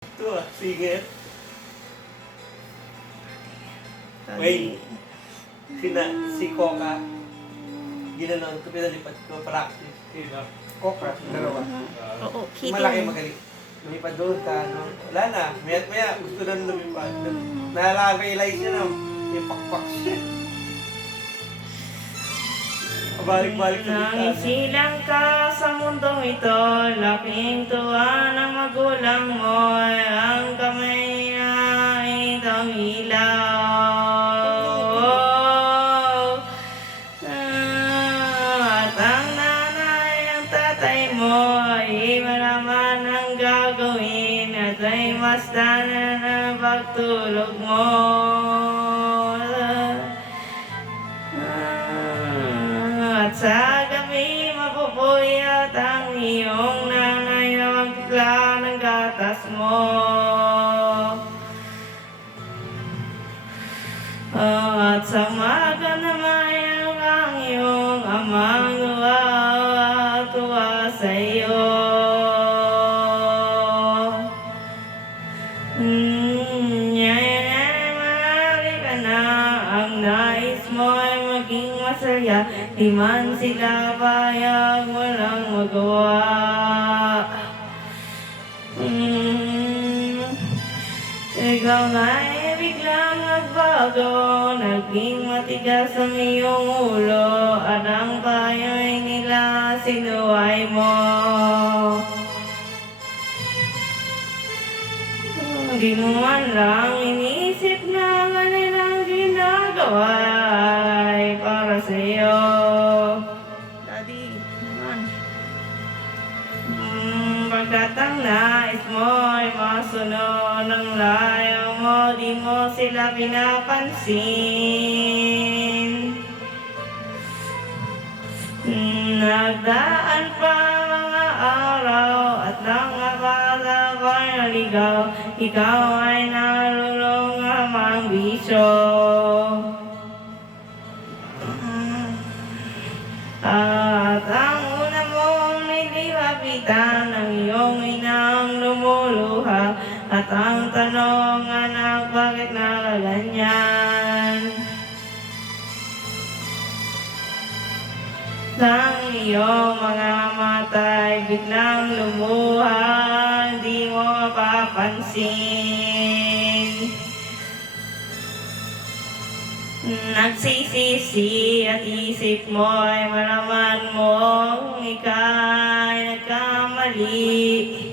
Ito singer. Wait. Si Coca. Ginanon ko, pinalipat ko, practice. Coca, dalawa. Oo, Malaki magaling. Lumipad doon ka, no? Wala na. Maya, gusto na lumipad. Nalaka-realize niya na, may pakpak siya. Balik-balik sa litan. Nangisilang ka sa mundong ito, laking tuwa ng magulang mo, ang kamay na itong ilaw. At ang nanay, ang tatay mo, ay iba naman ang gagawin, at ay basta na ng pagtulog mo. At sa gabi mapupuyat ang iyong nanay na magtila ng gatas mo. At sa umaga naman ang iyong amang tuwa sa iyo. Marami ka na, ang nais mo ay maging masaya, di man sila payag, walang magawa. Ikaw nga'y biglang nagbago, naging matigas ang iyong ulo, at ang payo'y nila sinuway mo. Di mo man lang inisip na kanilang ginagawa ay para sa'yo. Daddy, man. Pagkat ang nais mo ay masunod ng layo mo, di mo sila pinapansin. Nagdaan pa mga araw at nang akala ko'y naligaw, ikaw ay nalulong amang bisyo. At ang una mong nililapitan ng iyong inang lumuluha, at ang tanong, anak, bakit nakaganyan? Ang iyong mga mata'y biglang lumuha, di mo mapapansin. Nagsisisi at isip mo ay malaman mong ika'y nagkamali.